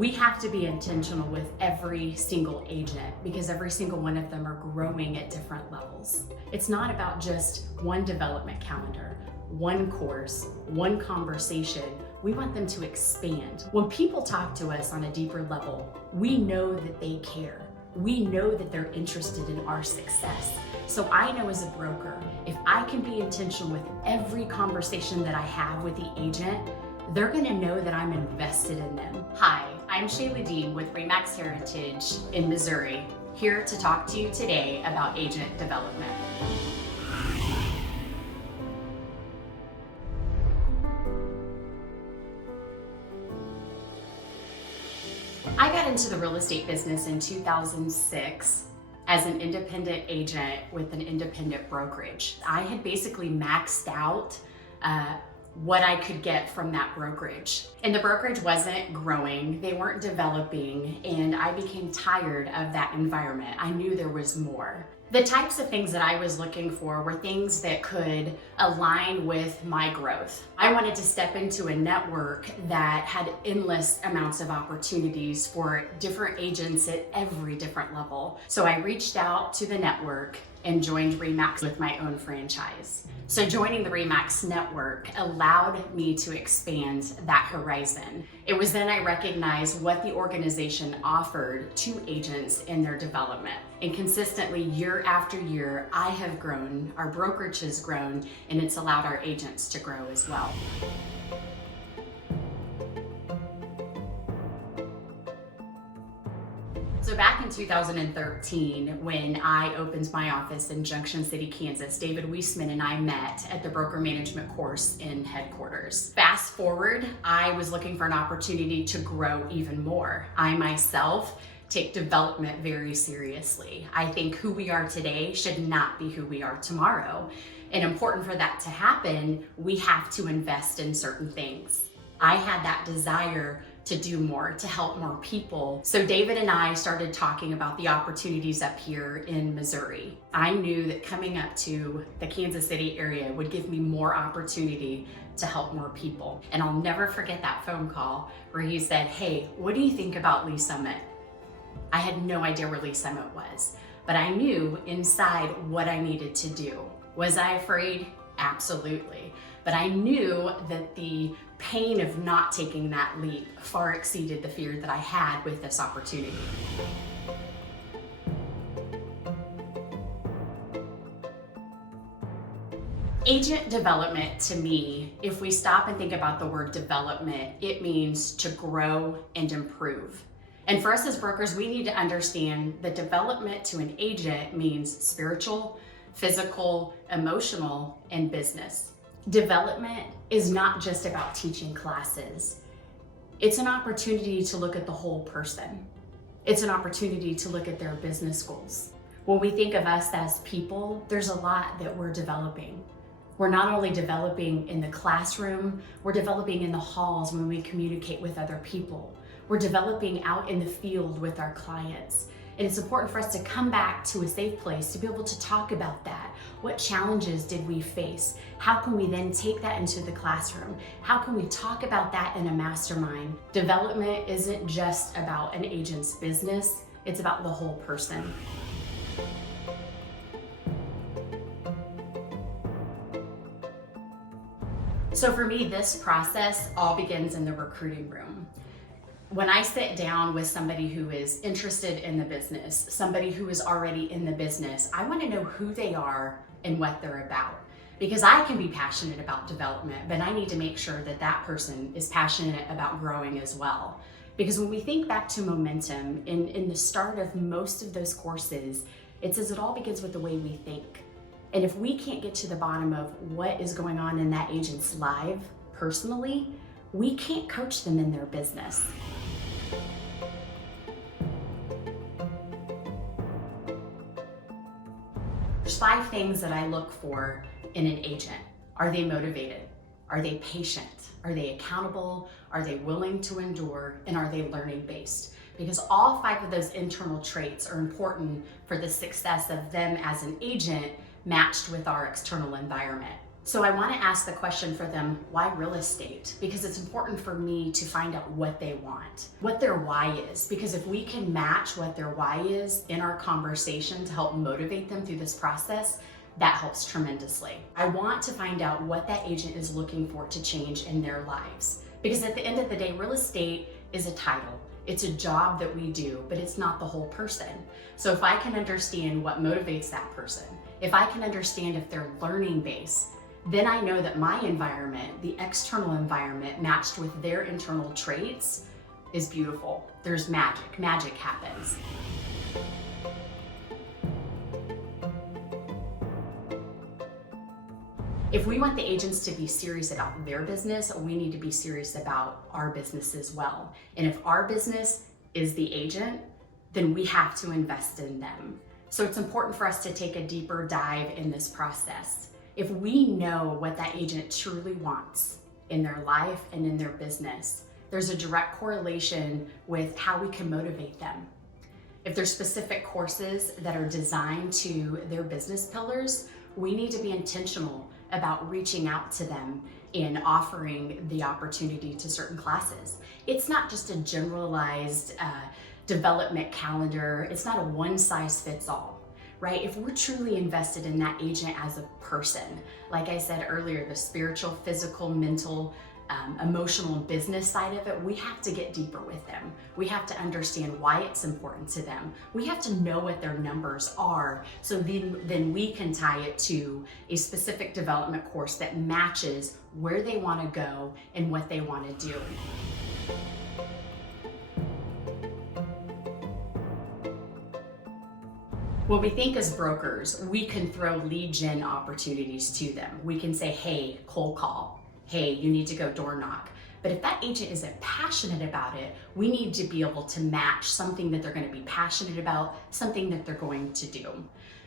We have to be intentional with every single agent because every single one of them are growing at different levels. It's not about just one development calendar, one course, one conversation. We want them to expand. When people talk to us on a deeper level, we know that they care. We know that they're interested in our success. So I know as a broker, if I can be intentional with every conversation that I have with the agent, they're gonna know that I'm invested in them. Hi, I'm Shayla Dean with RE/MAX Heritage in Missouri, here to talk to you today about agent development. I got into the real estate business in 2006 as an independent agent with an independent brokerage. I had basically maxed out what I could get from that brokerage. And the brokerage wasn't growing, they weren't developing, and I became tired of that environment. I knew there was more. The types of things that I was looking for were things that could align with my growth. I wanted to step into a network that had endless amounts of opportunities for different agents at every different level. So I reached out to the network and joined RE/MAX with my own franchise. So joining the RE/MAX network allowed me to expand that horizon. It was then I recognized what the organization offered to agents in their development. And consistently, year after year, I have grown, our brokerage has grown, and it's allowed our agents to grow as well. So back in 2013, when I opened my office in Junction City, Kansas, David Weisman and I met at the broker management course in headquarters. Fast forward, I was looking for an opportunity to grow even more. I myself take development very seriously. I think who we are today should not be who we are tomorrow. And important for that to happen, we have to invest in certain things. I had that desire to do more, to help more people. So David and I started talking about the opportunities up here in Missouri. I knew that coming up to the Kansas City area would give me more opportunity to help more people. And I'll never forget that phone call where he said, "Hey, what do you think about Lee Summit?" I had no idea where Lee Summit was, but I knew inside what I needed to do. Was I afraid? Absolutely. But I knew that the pain of not taking that leap far exceeded the fear that I had with this opportunity. Agent development to me, if we stop and think about the word development, it means to grow and improve. And for us as brokers, we need to understand that development to an agent means spiritual, physical, emotional, and business. Development is not just about teaching classes. It's an opportunity to look at the whole person. It's an opportunity to look at their business goals. When we think of us as people, there's a lot that we're developing. We're not only developing in the classroom, we're developing in the halls when we communicate with other people. We're developing out in the field with our clients. And it's important for us to come back to a safe place to be able to talk about that. What challenges did we face? How can we then take that into the classroom? How can we talk about that in a mastermind? Development isn't just about an agent's business, it's about the whole person. So for me, this process all begins in the recruiting room. When I sit down with somebody who is interested in the business, somebody who is already in the business, I want to know who they are and what they're about. Because I can be passionate about development, but I need to make sure that that person is passionate about growing as well. Because when we think back to momentum, in the start of most of those courses, it says it all begins with the way we think. And if we can't get to the bottom of what is going on in that agent's life personally, we can't coach them in their business. There's 5 things that I look for in an agent. Are they motivated? Are they patient? Are they accountable? Are they willing to endure? And are they learning based? Because all 5 of those internal traits are important for the success of them as an agent matched with our external environment. So I want to ask the question for them, why real estate? Because it's important for me to find out what they want, what their why is. Because if we can match what their why is in our conversation to help motivate them through this process, that helps tremendously. I want to find out what that agent is looking for to change in their lives. Because at the end of the day, real estate is a title. It's a job that we do, but it's not the whole person. So if I can understand what motivates that person, if I can understand if they're learning based, then I know that my environment, the external environment matched with their internal traits, is beautiful. There's magic. Magic happens. If we want the agents to be serious about their business, we need to be serious about our business as well. And if our business is the agent, then we have to invest in them. So it's important for us to take a deeper dive in this process. If we know what that agent truly wants in their life and in their business, there's a direct correlation with how we can motivate them. If there's specific courses that are designed to their business pillars, we need to be intentional about reaching out to them and offering the opportunity to certain classes. It's not just a generalized development calendar. It's not a one size fits all, right? If we're truly invested in that agent as a person, like I said earlier, the spiritual, physical, mental, emotional, and business side of it, we have to get deeper with them. We have to understand why it's important to them. We have to know what their numbers are, so then we can tie it to a specific development course that matches where they want to go and what they want to do. When we think as brokers, we can throw lead gen opportunities to them. We can say, hey, cold call. Hey, you need to go door knock. But if that agent isn't passionate about it, we need to be able to match something that they're going to be passionate about, something that they're going to do.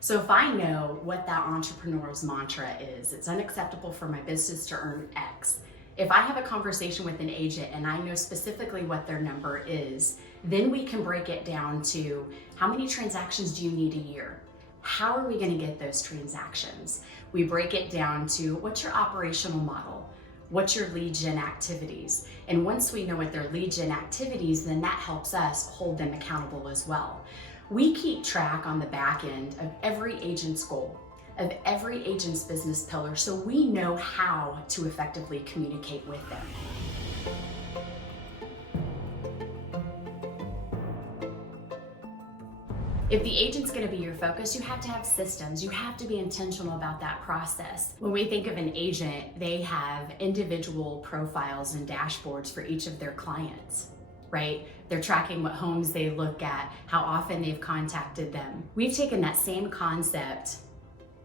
So if I know what that entrepreneur's mantra is, it's unacceptable for my business to earn X. If I have a conversation with an agent and I know specifically what their number is, then we can break it down to how many transactions do you need a year? How are we going to get those transactions? We break it down to what's your operational model? What's your lead gen activities? And once we know what their lead gen activities, then that helps us hold them accountable as well. We keep track on the back end of every agent's goal, of every agent's business pillar, so we know how to effectively communicate with them. If the agent's going to be your focus, you have to have systems. You have to be intentional about that process. When we think of an agent, they have individual profiles and dashboards for each of their clients, right? They're tracking what homes they look at, how often they've contacted them. We've taken that same concept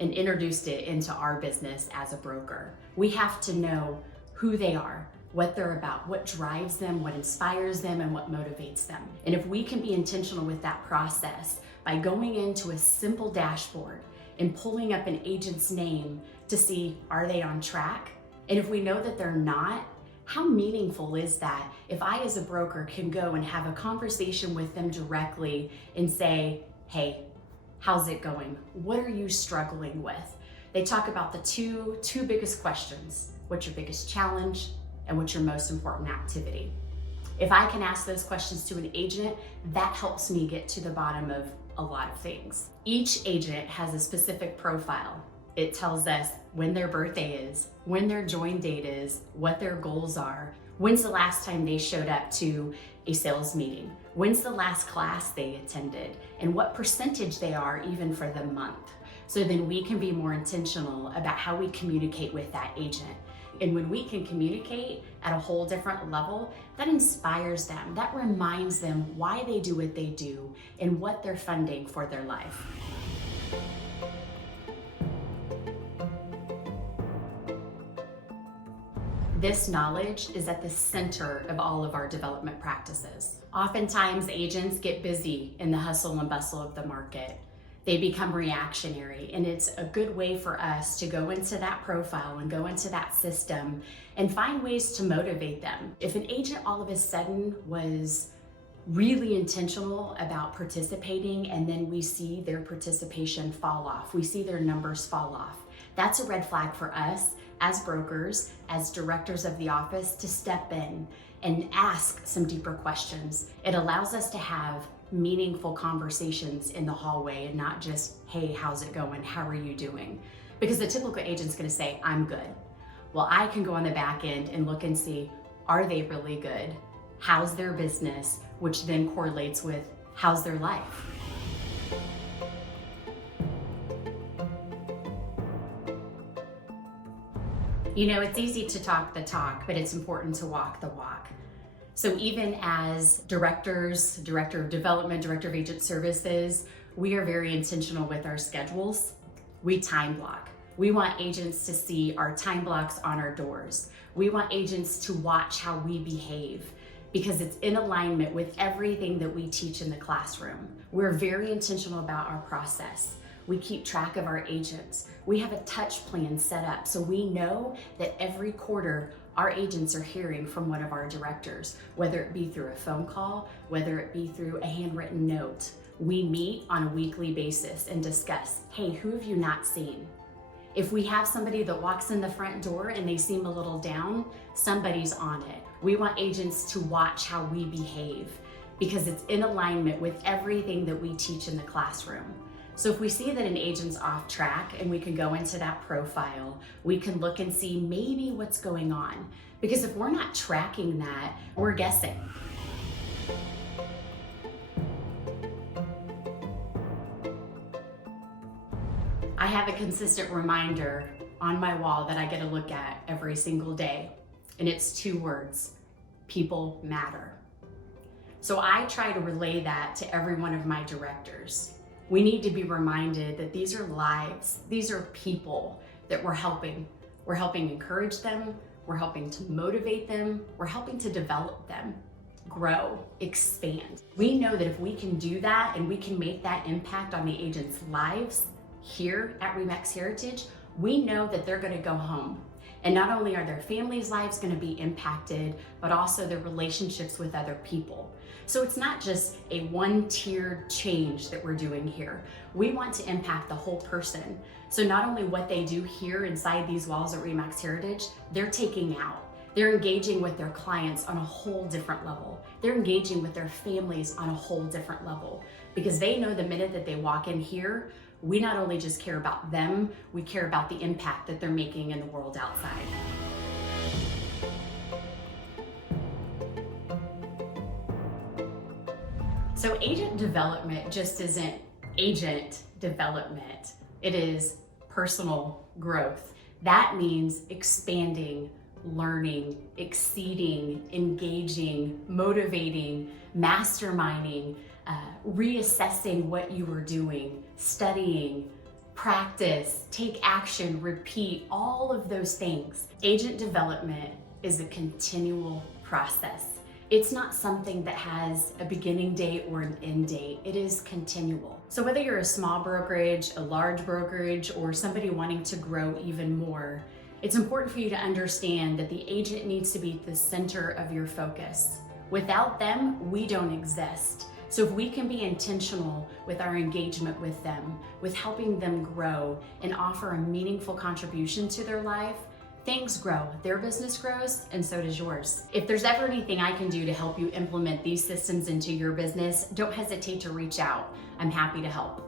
and introduced it into our business as a broker. We have to know who they are, what they're about, what drives them, what inspires them, and what motivates them. And if we can be intentional with that process by going into a simple dashboard and pulling up an agent's name to see, are they on track? And if we know that they're not, how meaningful is that if I as a broker can go and have a conversation with them directly and say, hey, how's it going? What are you struggling with? They talk about the two biggest questions. What's your biggest challenge? And what's your most important activity? If I can ask those questions to an agent, that helps me get to the bottom of a lot of things. Each agent has a specific profile. It tells us when their birthday is, when their join date is, what their goals are, when's the last time they showed up to a sales meeting, when's the last class they attended, and what percentage they are even for the month. So then we can be more intentional about how we communicate with that agent. And when we can communicate at a whole different level, that inspires them. That reminds them why they do what they do and what they're funding for their life. This knowledge is at the center of all of our development practices. Oftentimes, agents get busy in the hustle and bustle of the market. They become reactionary, and it's a good way for us to go into that profile and go into that system and find ways to motivate them. If an agent all of a sudden was really intentional about participating and then we see their participation fall off, we see their numbers fall off, That's a red flag for us as brokers, as directors of the office, to step in and ask some deeper questions. It allows us to have meaningful conversations in the hallway and not just, hey, how's it going? How are you doing? Because the typical agent's gonna say, I'm good. Well, I can go on the back end and look and see, are they really good? How's their business? Which then correlates with, how's their life? You know, it's easy to talk the talk, but it's important to walk the walk. So even as directors, director of development, director of agent services, we are very intentional with our schedules. We time block. We want agents to see our time blocks on our doors. We want agents to watch how we behave because it's in alignment with everything that we teach in the classroom. We're very intentional about our process. We keep track of our agents. We have a touch plan set up so we know that every quarter our agents are hearing from one of our directors, whether it be through a phone call, whether it be through a handwritten note. We meet on a weekly basis and discuss, hey, who have you not seen? If we have somebody that walks in the front door and they seem a little down, somebody's on it. We want agents to watch how we behave because it's in alignment with everything that we teach in the classroom. So if we see that an agent's off track and we can go into that profile, we can look and see maybe what's going on. Because if we're not tracking that, we're guessing. I have a consistent reminder on my wall that I get to look at every single day, and it's 2 words: people matter. So I try to relay that to every one of my directors. We need to be reminded that these are lives, these are people that we're helping. We're helping encourage them, we're helping to motivate them, we're helping to develop them, grow, expand. We know that if we can do that and we can make that impact on the agents' lives here at RE/MAX Heritage, we know that they're gonna go home. And not only are their families' lives gonna be impacted, but also their relationships with other people. So it's not just a one-tiered change that we're doing here. We want to impact the whole person. So not only what they do here inside these walls at RE/MAX Heritage, they're taking out. They're engaging with their clients on a whole different level. They're engaging with their families on a whole different level because they know the minute that they walk in here, we not only just care about them, we care about the impact that they're making in the world outside. So agent development just isn't agent development. It is personal growth. That means expanding, learning, exceeding, engaging, motivating, masterminding, reassessing what you were doing, studying, practice, take action, repeat, all of those things. Agent development is a continual process. It's not something that has a beginning date or an end date. It is continual. So whether you're a small brokerage, a large brokerage, or somebody wanting to grow even more, it's important for you to understand that the agent needs to be at the center of your focus. Without them, we don't exist. So if we can be intentional with our engagement with them, with helping them grow and offer a meaningful contribution to their life, things grow, their business grows, and so does yours. If there's ever anything I can do to help you implement these systems into your business, don't hesitate to reach out. I'm happy to help.